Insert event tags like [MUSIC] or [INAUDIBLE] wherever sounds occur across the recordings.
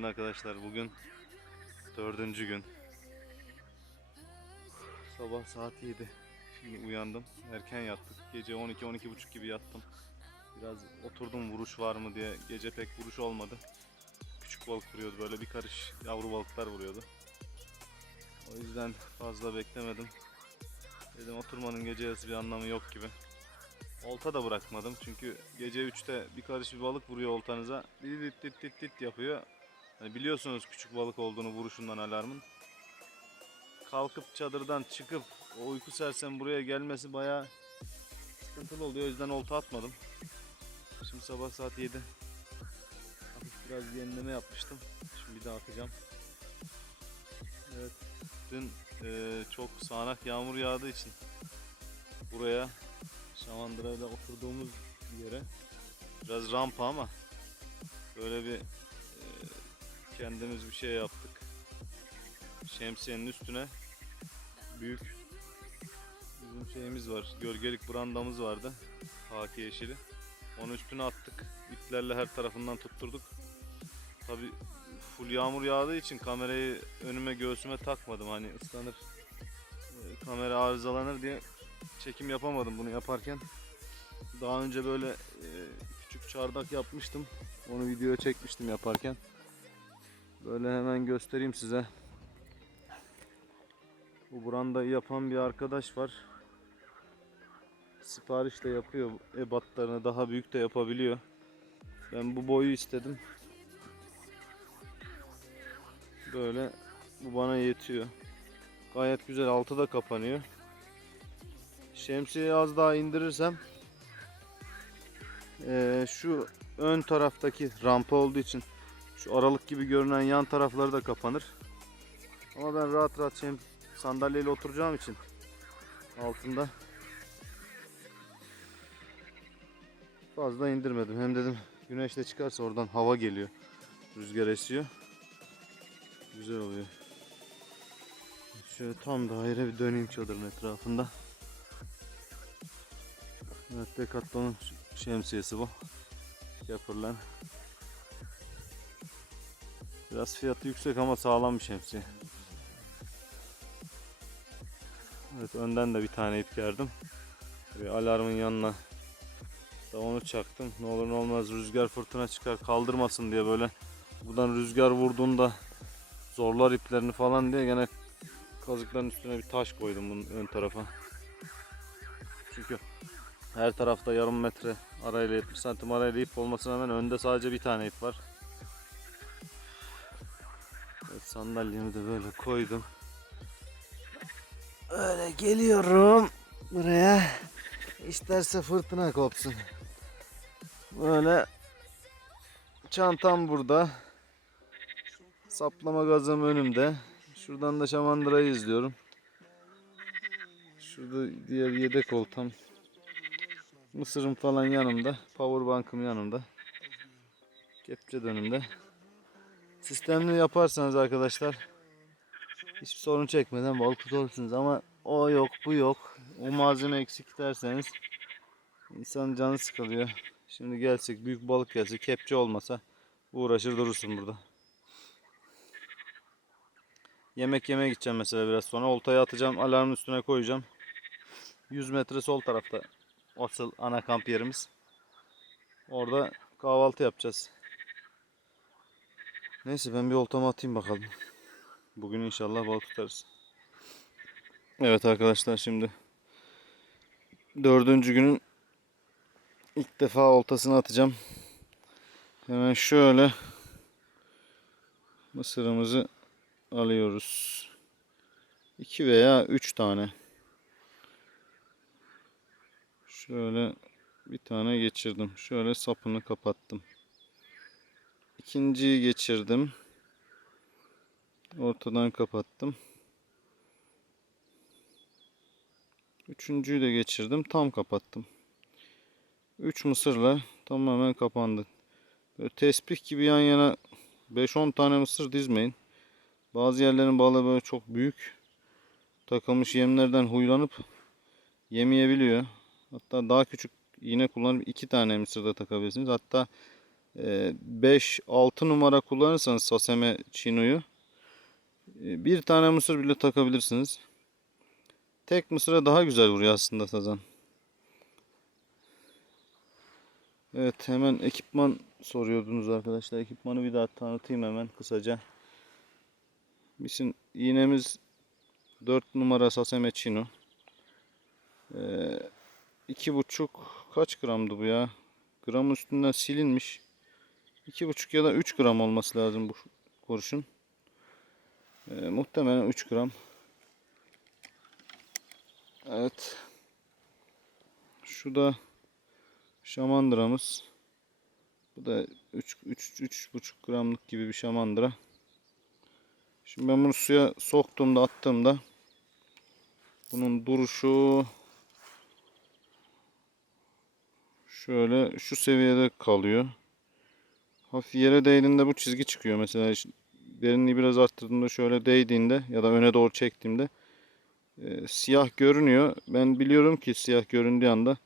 Günaydın arkadaşlar. Bugün dördüncü gün. Sabah saat 7. Şimdi uyandım. Erken yattık. Gece 12-12.30 gibi yattım. Biraz oturdum vuruş var mı diye. Gece pek vuruş olmadı. Küçük balık vuruyordu. Böyle bir karış yavru balıklar vuruyordu. O yüzden fazla beklemedim. Dedim oturmanın gece yarısı bir anlamı yok gibi. Olta da bırakmadım çünkü gece 3'te bir karış bir balık vuruyor oltanıza. Dit dit dit dit dit yapıyor. Hani biliyorsunuz küçük balık olduğunu vuruşundan alarmın. Kalkıp çadırdan çıkıp o uyku sersem buraya gelmesi bayağı sıkıntılı oluyor. O yüzden olta atmadım. Şimdi sabah saat 7. Hafif biraz yenileme yapmıştım. Şimdi bir daha atacağım. Evet. Dün eee, çok sağanak yağmur yağdığı için buraya Şamandıra'da oturduğumuz yere biraz rampa ama böyle bir e, kendimiz bir şey yaptık. Şemsiyenin üstüne büyük bizim şeyimiz var. Gölgelik brandamız vardı. Haki yeşili. Onu üstüne attık. İplerle her tarafından tutturduk. Tabi full yağmur yağdığı için kamerayı önüme göğsüme takmadım. Hani ıslanır e, kamera arızalanır diye çekim yapamadım bunu yaparken. Daha önce böyle e, küçük çardak yapmıştım. Onu videoya çekmiştim yaparken. Böyle hemen göstereyim size. Bu brandayı yapan bir arkadaş var. Sipariş de yapıyor. Ebatlarını daha büyük de yapabiliyor. Ben bu boyu istedim. Böyle bu bana yetiyor. Gayet güzel altı da kapanıyor. Şemsiyeyi az daha indirirsem eee, şu ön taraftaki rampa olduğu için şu aralık gibi görünen yan tarafları da kapanır. Ama ben rahat rahat şem sandalyeyle oturacağım için altında fazla indirmedim. Hem dedim güneşle çıkarsa oradan hava geliyor. Rüzgar esiyor. Güzel oluyor. Şöyle tam daire bir döneyim çadırın etrafında. Evet Decathlon'un şemsiyesi bu. Yapırlan. Biraz fiyatı yüksek ama sağlam bir şemsiye. Evet önden de bir tane ip gerdim. Bir alarmın yanına da onu çaktım. Ne olur ne olmaz rüzgar fırtına çıkar kaldırmasın diye böyle buradan rüzgar vurduğunda zorlar iplerini falan diye gene kazıkların üstüne bir taş koydum bunun ön tarafa. Çünkü her tarafta yarım metre arayla 70 santim arayla ip olmasına rağmen önde sadece bir tane ip var. Sandalyemi de böyle koydum. Öyle geliyorum buraya. İsterse fırtına kopsun. Böyle çantam burada. Saplama gazım önümde. Şuradan da şamandırayı izliyorum. Şurada diğer yedek oltam. Mısırım falan yanımda. Powerbank'ım yanımda. Kepçe de önümde. Sistemli yaparsanız arkadaşlar hiçbir sorun çekmeden balık tutursunuz ama o yok bu yok o malzeme eksik derseniz insan canı sıkılıyor. Şimdi gelsek büyük balık gelse kepçe olmasa uğraşır durursun burada. Yemek yemeye gideceğim mesela biraz sonra. Oltayı atacağım. Alarmın üstüne koyacağım. 100 metre sol tarafta asıl ana kamp yerimiz. Orada kahvaltı yapacağız. Neyse ben bir oltamı atayım bakalım. Bugün inşallah balık tutarız. Evet arkadaşlar şimdi dördüncü günün ilk defa oltasını atacağım. Hemen şöyle mısırımızı alıyoruz. 2 veya 3 tane. Şöyle bir tane geçirdim. Şöyle sapını kapattım. İkinciyi geçirdim. Ortadan kapattım. Üçüncüyü de geçirdim. Tam kapattım. 3 mısırla tamamen kapandı. Böyle tesbih gibi yan yana 5-10 tane mısır dizmeyin. Bazı yerlerin balığı böyle çok büyük. Takılmış yemlerden huylanıp yemeyebiliyor. Hatta daha küçük iğne kullanıp iki tane mısır da takabilirsiniz. Hatta 5-6 numara kullanırsanız Saseme Chino'yu e, bir tane mısır bile takabilirsiniz. Tek mısıra daha güzel vuruyor aslında sazan. Evet hemen ekipman soruyordunuz arkadaşlar. Ekipmanı bir daha tanıtayım hemen kısaca. Bizim iğnemiz 4 numara Saseme Chino. Ee, iki buçuk kaç gramdı bu ya? Gram üstünden silinmiş. İki buçuk ya da 3 gram olması lazım bu kurşun. Ee, muhtemelen 3 gram. Evet. Şu da şamandıramız. Bu da 3 3 3,5 gramlık gibi bir şamandıra. Şimdi ben bunu suya soktuğumda attığımda bunun duruşu şöyle şu seviyede kalıyor. Hafif yere değdiğinde bu çizgi çıkıyor. Mesela derinliği biraz arttırdığımda şöyle değdiğinde ya da öne doğru çektiğimde e, siyah görünüyor. Ben biliyorum ki siyah göründüğü anda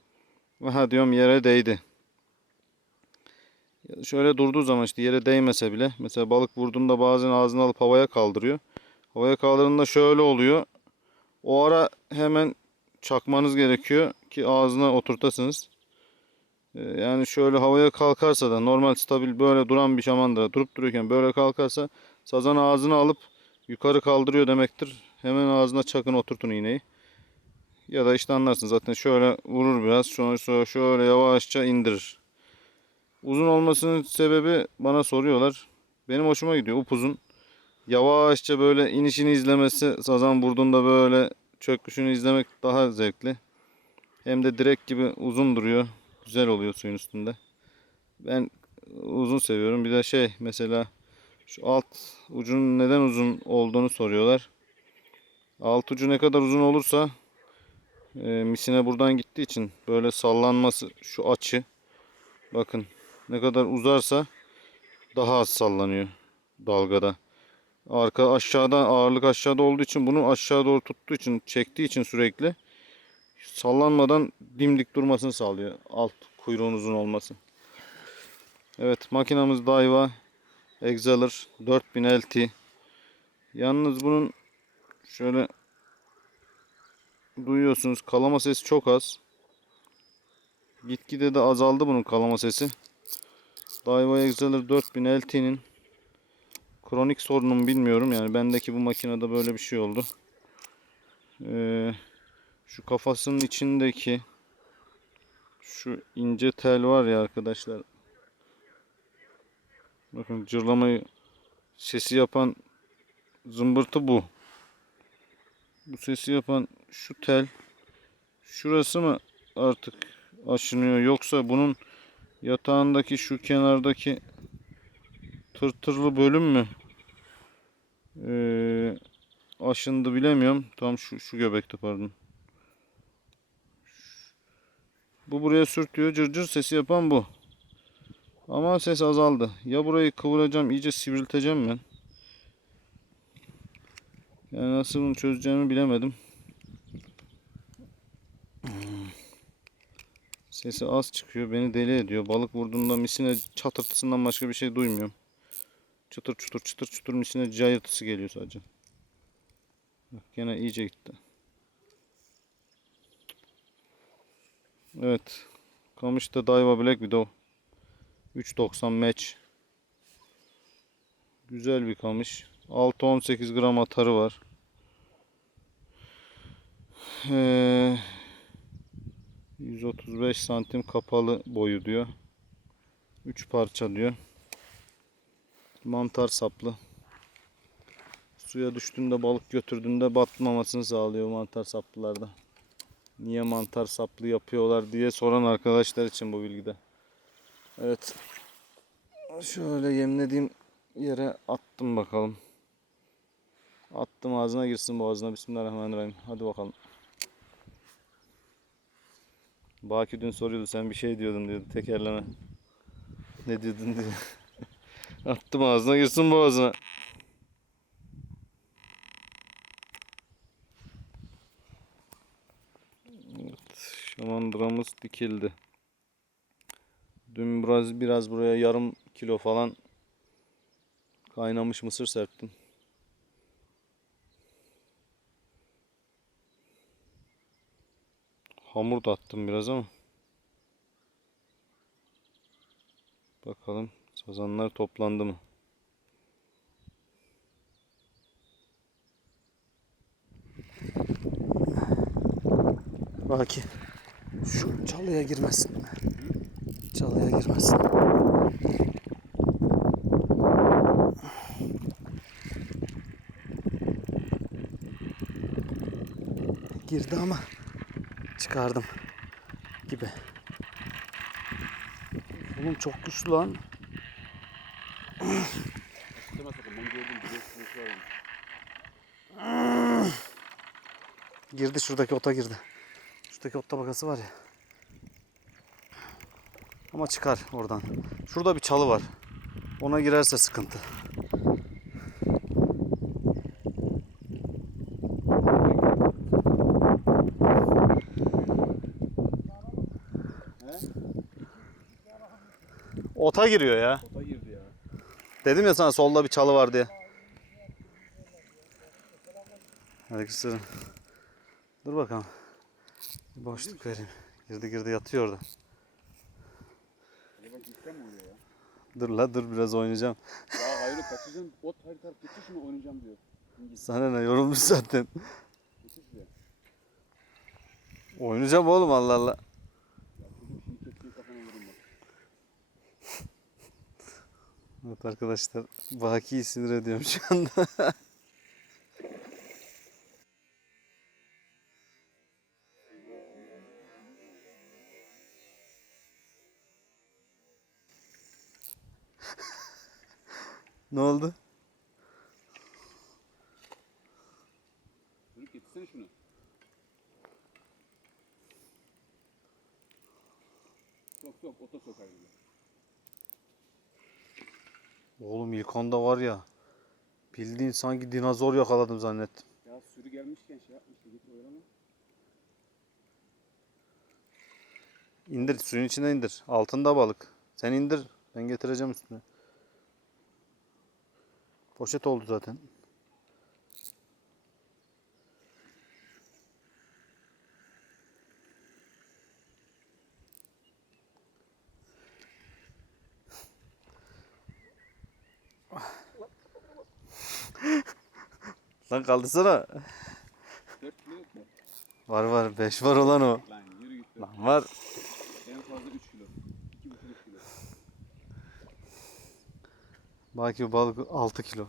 aha diyorum yere değdi. Şöyle durduğu zaman işte yere değmese bile mesela balık vurduğunda bazen ağzını alıp havaya kaldırıyor. Havaya kaldırdığında şöyle oluyor. O ara hemen çakmanız gerekiyor ki ağzına oturtasınız. Ee, Yani şöyle havaya kalkarsa da normal stabil böyle duran bir şamandıra durup dururken böyle kalkarsa sazan ağzını alıp yukarı kaldırıyor demektir. Hemen ağzına çakın oturtun iğneyi. Ya da işte anlarsın zaten şöyle vurur biraz sonra şöyle yavaşça indirir. Uzun olmasının sebebi bana soruyorlar. Benim hoşuma gidiyor upuzun. Yavaşça böyle inişini izlemesi sazan vurduğunda böyle çöküşünü izlemek daha zevkli. Hem de direk gibi uzun duruyor. Güzel oluyor suyun üstünde. Ben uzun seviyorum. Bir de şey mesela şu alt ucunun neden uzun olduğunu soruyorlar. Alt ucu ne kadar uzun olursa e, misine buradan gittiği için böyle sallanması şu açı bakın ne kadar uzarsa daha az sallanıyor dalgada. Arka aşağıda ağırlık aşağıda olduğu için bunu aşağı doğru tuttuğu için çektiği için sürekli sallanmadan dimdik durmasını sağlıyor. Alt kuyruğun uzun olması. Evet makinamız Daiwa Exceler 4000 LT. Yalnız bunun şöyle duyuyorsunuz kalama sesi çok az. Gitgide de azaldı bunun kalama sesi. Daiwa Exceler 4000 LT'nin kronik sorunum bilmiyorum yani bendeki bu makinede böyle bir şey oldu. Ee, şu kafasının içindeki şu ince tel var ya arkadaşlar. Bakın cırlamayı sesi yapan zımbırtı bu. Bu sesi yapan şu tel şurası mı artık aşınıyor yoksa bunun yatağındaki şu kenardaki tırtırlı bölüm mü ee, aşındı bilemiyorum. Tam şu, şu göbekte pardon. Bu buraya sürtüyor. Cırcır cır sesi yapan bu. Ama ses azaldı. Ya burayı kıvıracağım, iyice sivrilteceğim ben. Yani nasıl bunu çözeceğimi bilemedim. Sesi az çıkıyor. Beni deli ediyor. Balık vurduğunda misine çatırtısından başka bir şey duymuyorum. Çıtır çıtır çıtır çıtır misine cayırtısı geliyor sadece. Bak gene iyice gitti. Evet. Kamış'ta Daiwa Black Widow. 3.90 match. Güzel bir kamış. 6-18 gram atarı var. Ee, 135 santim kapalı boyu diyor. 3 parça diyor. Mantar saplı. Suya düştüğünde balık götürdüğünde batmamasını sağlıyor mantar saplılarda. Niye mantar saplı yapıyorlar diye soran arkadaşlar için bu bilgide. Evet. Şöyle yemlediğim yere attım bakalım. Attım ağzına girsin boğazına. Bismillahirrahmanirrahim. Hadi bakalım. Baki dün soruyordu sen bir şey diyordun diyordu tekerleme. Ne diyordun diyor. [LAUGHS] Attım ağzına girsin boğazına. Evet, şamandıramız dikildi. Dün biraz biraz buraya yarım kilo falan kaynamış mısır serptim. Hamur da attım biraz ama. Bakalım sazanlar toplandı mı? Baki şu çalıya girmesin. Çalıya girmesin. Girdi ama çıkardım gibi. Oğlum çok güçlü lan. Girdi şuradaki ota girdi. Şuradaki ot tabakası var ya. Ama çıkar oradan. Şurada bir çalı var. Ona girerse sıkıntı. Ota giriyor ya. Ota girdi ya. Dedim ya sana solda bir çalı var diye. Aleykümselam. Dur bakalım. Boşluk vereyim. Girdi girdi yatıyor orada. Acaba gitsem mi oraya ya? Dur la dur biraz oynayacağım. Ya hayır kaçacağım. Ot her taraf getir şunu oynayacağım diyor. Sana ne yorulmuş zaten. Oynayacağım oğlum Allah Allah. Şimdi. Evet arkadaşlar Baki'yi sinir ediyorum şu anda. [LAUGHS] ne oldu? Çocuk getirsene şunu. Sok sok ota sok ayrıca. Oğlum ilk anda var ya. Bildiğin sanki dinozor yakaladım zannettim. Ya sürü gelmişken şey yapmıştı git oynama. İndir suyun içine indir. Altında balık. Sen indir. Ben getireceğim üstüne. Poşet oldu zaten. [LAUGHS] Lan kaldırsana. 4 kilo yok mu? Var var 5 var olan o. Lan var. En fazla 3 kilo. 2,5 kilo. Belki balık 6 kilo.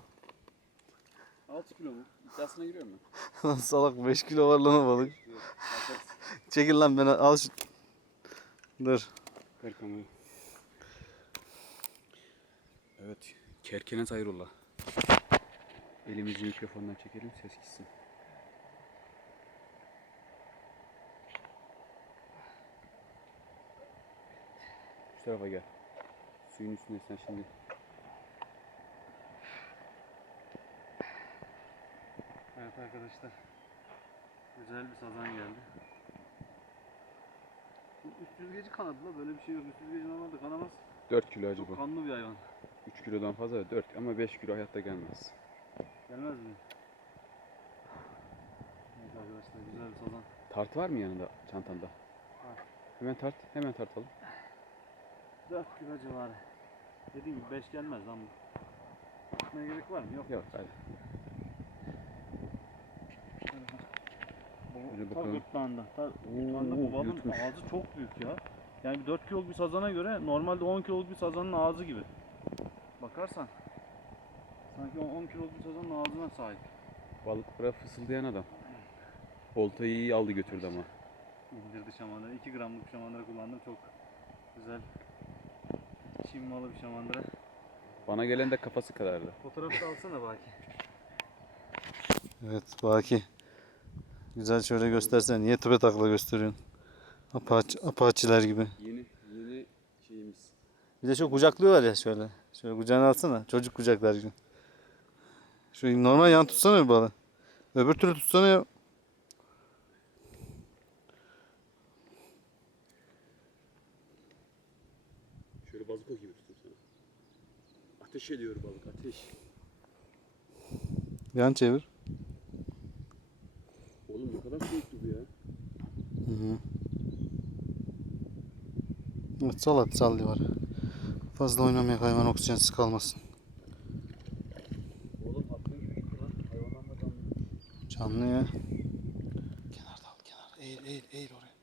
6 kilo mu? İddiasına giriyor mu? [LAUGHS] Lan salak 5 kilo var lan o balık. [LAUGHS] Çekil lan beni al şu. Dur. Ver kamerayı. Evet. Kerkenes Ayrullah. Elimizi mikrofondan çekelim ses gitsin. Şu tarafa gel. Suyun üstünde sen şimdi. Evet arkadaşlar. Güzel bir sazan geldi. Bu üst yüzgeci kanadı la böyle bir şey yok. Üst yüzgeci normalde kanamaz. 4 kilo acı Çok bu. kanlı bir hayvan. 3 kilodan fazla 4 ama 5 kilo hayatta gelmez. Gelmez mi? Evet arkadaşlar güzel bir sazan. Tart var mı yanında çantanda? Var. Hemen tart, hemen tartalım. 4 kilo civarı. Dediğim gibi 5 gelmez lan bu. Tutmaya gerek var mı? Yok. Yok hadi. Ta bakalım. gırtlağında. Ta gırtlağında bu balığın yutmuş. ağzı çok büyük ya. Yani 4 kiloluk bir sazana göre normalde 10 kiloluk bir sazanın ağzı gibi. Bakarsan. Sanki 10 kiloluk bir sazanın ağzına sahip. Balık buraya fısıldayan adam. Oltayı iyi aldı götürdü ama. İndirdi şamandıra. 2 gramlık şamandıra kullandım. Çok güzel. Çin malı bir şamandıra. Bana gelen de kafası kadardı. Fotoğraf da alsana Baki. Evet Baki. Güzel şöyle göstersen. Niye tepe takla gösteriyorsun? Apaç, apaçiler gibi. Yeni yeni şeyimiz. Bir de çok kucaklıyorlar ya şöyle. Şöyle kucağına alsana. Çocuk kucaklar gibi. Şu normal yan tutsana bir balı. Öbür türlü tutsana ya. Ateş ediyor balık ateş. Yan çevir. Oğlum ne kadar soğuktu bu ya. Hı hı. Evet, sal hadi sal var. Fazla oynamaya hayvan oksijensiz kalmasın. Oğlum aklın gibi gitti lan. Hayvanlarla canlı. Canlı ya. Kenarda al kenarda. Eğil eğil eğil oraya.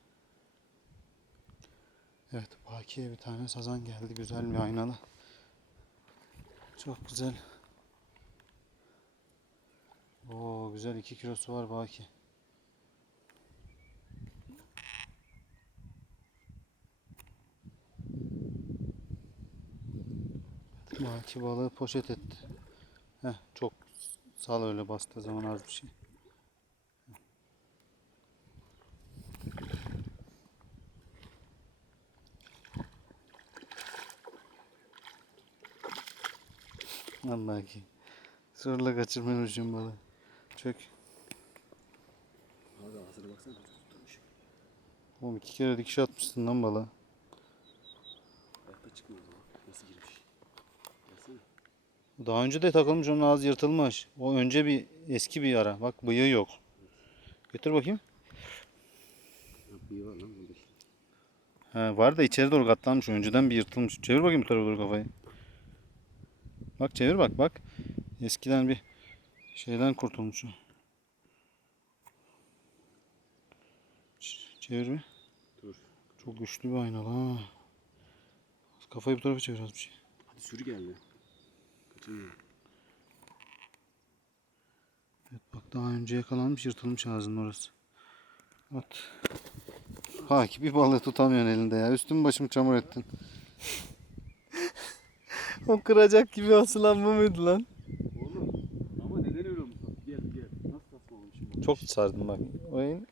Evet Baki'ye bir tane sazan geldi. Güzel bir aynalı. Çok güzel. Oo güzel 2 kilosu var Baki. Baki balığı poşet etti. Heh, çok sal öyle bastığı zaman az bir şey. Vallahi ki. Zorla kaçırmayın ucun balığı. Çök. Abi ağzına baksana tutmuş. Oğlum iki kere dikiş atmışsın lan balığı. Ayakta çıkmıyor o zaman. Nasıl girmiş? Baksana. Daha önce de takılmış onun ağzı yırtılmış. O önce bir eski bir yara. Bak bıyığı yok. Götür bakayım. Ha, var da içeri doğru katlanmış. Önceden bir yırtılmış. Çevir bakayım bu tarafa doğru kafayı. Bak çevir bak bak. Eskiden bir şeyden kurtulmuş Çevir bir. Dur. Çok güçlü bir aynalı ha. Kafayı bu tarafa çevir az bir şey. Hadi sürü geldi. Evet bak daha önce yakalanmış yırtılmış ağzının orası. At. Haki bir balığı tutamıyorsun elinde ya. Üstüm başımı çamur ettin. [LAUGHS] o kıracak gibi asılan bu muydu lan? Oğlum ama neden öyle olmuş? Gel gel. Nasıl bak. Çok sardım bak. Oyun.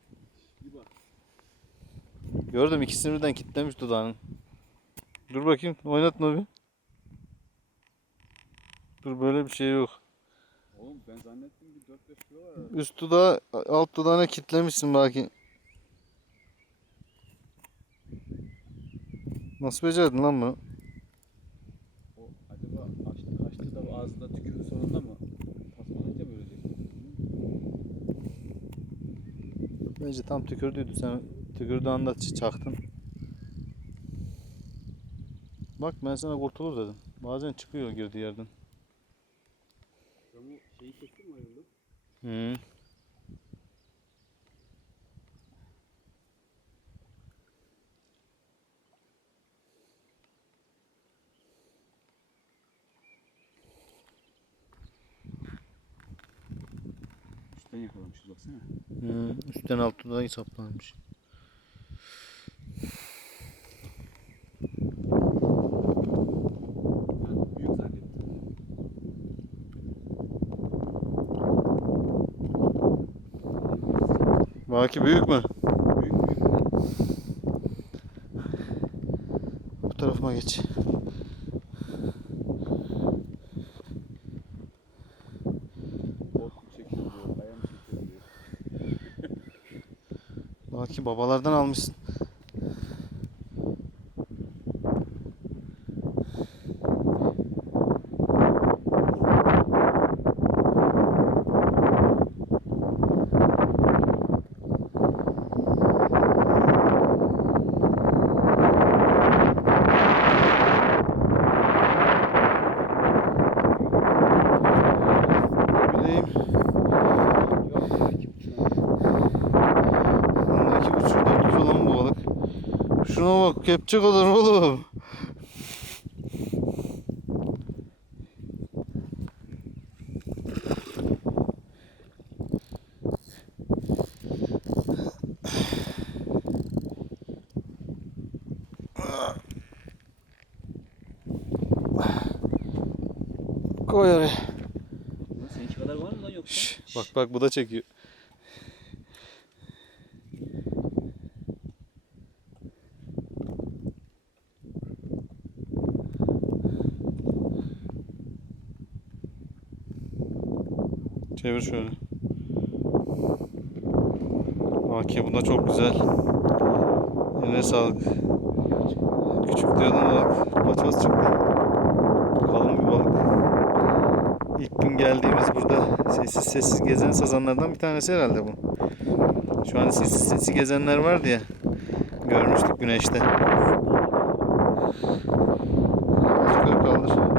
Bir bak. Gördüm ikisini birden kilitlemiş dudağını. Dur bakayım oynatma bir. Dur böyle bir şey yok. Oğlum ben zannettim ki 4-5 kilo var. Üst dudağı alt dudağına kilitlemişsin belki. Nasıl becerdin lan bunu? O acaba açtı kaçtı da ağzında tükürdü sonunda mı? Tasmalayınca böyle değil. Bence tam tükürdüydü. Sen tükürdüğü anda çaktın. Bak ben sana kurtulur dedim. Bazen çıkıyor girdiği yerden. Şeyi çektin mi ayırdı? Hı. Üstten yakalamışız baksana. Hı. Üstten alt dudağı saplanmış. Ben büyük zannettim. Baki büyük mü? Büyük büyük. Bu tarafıma geç. Baki babalardan almışsın. Bileyim. Yok iki buçuk. Bunda iki buçuk dört falan bu balık. Şuna bak kepçe kadar oğlum. Koy oraya. Seninki kadar var mı lan yoksa? Şş, bak bak bu da çekiyor. Çevir şöyle. Bak bu da çok güzel. Eline sağlık. Küçük diyordun bak. Paçoz çıktı. Kalın bir balık. İlk gün geldiğimiz burada sessiz sessiz gezen sazanlardan bir tanesi herhalde bu. Şu an sessiz sessiz gezenler vardı ya. Görmüştük güneşte. Yukarı kaldır.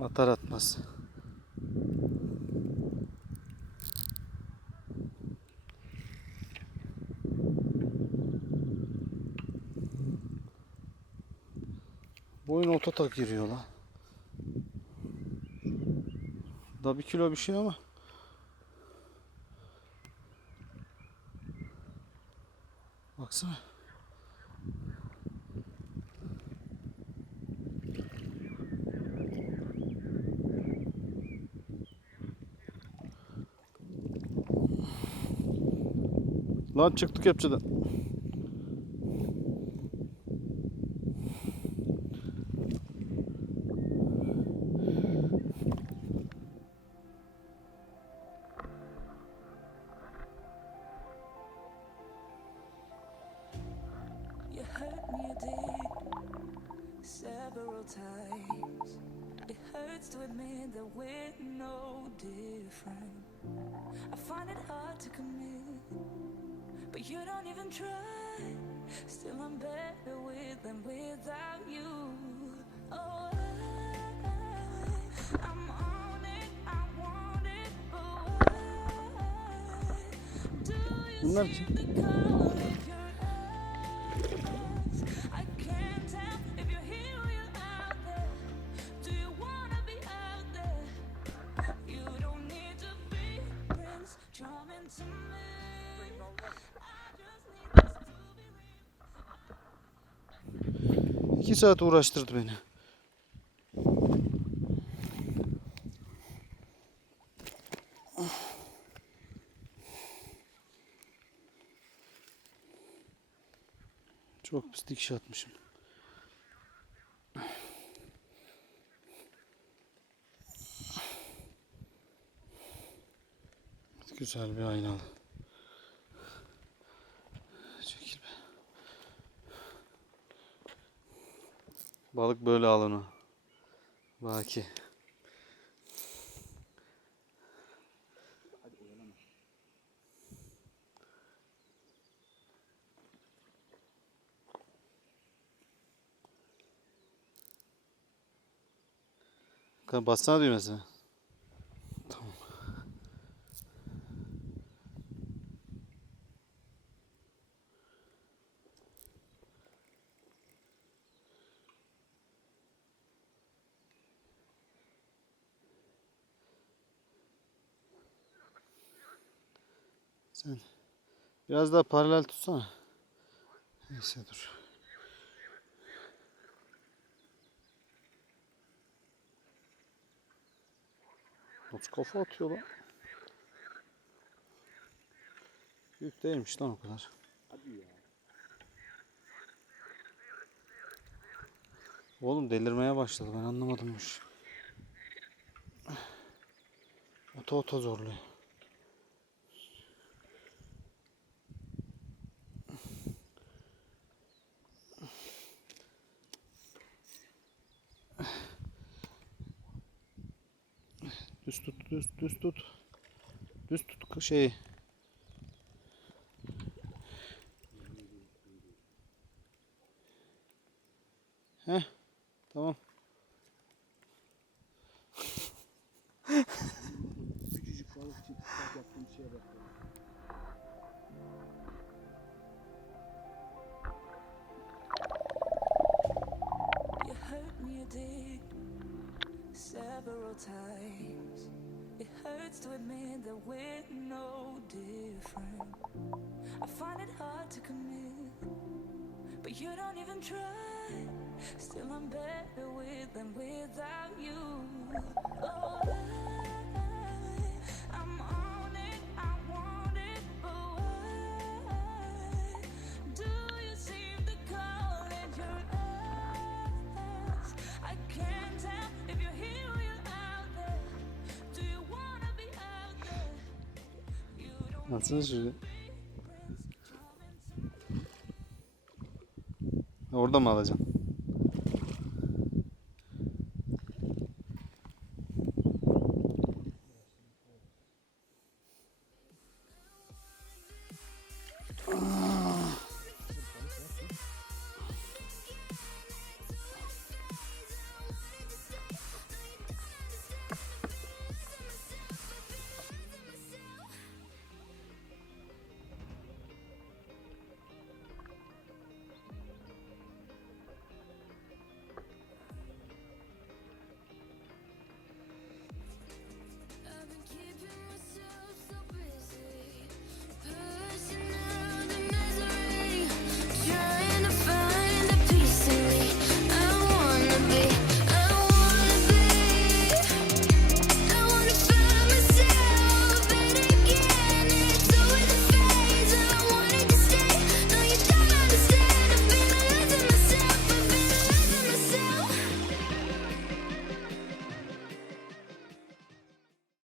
Atar atmaz. Boyun otota giriyor lan. Da bir kilo bir şey ama. Baksana. Lan çıktı kepçeden. You hurt you don't even try. Still, I'm better with than without you. Oh, I, I'm on it, I want it, why do you Bunlar see the color İki saat uğraştırdı beni. Çok pis dikiş atmışım. Güzel bir aynalı. Çekil be. Balık böyle alınıyor. Baki. Bassana düğmesine. Tamam. Sen biraz daha paralel tutsana. Neyse dur. Nasıl kafa atıyor lan? Büyük değilmiş lan o kadar. Hadi ya. Oğlum delirmeye başladı ben anlamadım bu işi. Ota ota zorluyor. Düz tut, düz, düz tut. Düz tut şeyi. Heh, tamam. [LAUGHS] times. It hurts to admit that we're no different. I find it hard to commit, but you don't even try. Still, I'm better with than without you. Oh, I, Şuraya. Orada mı alacaksın?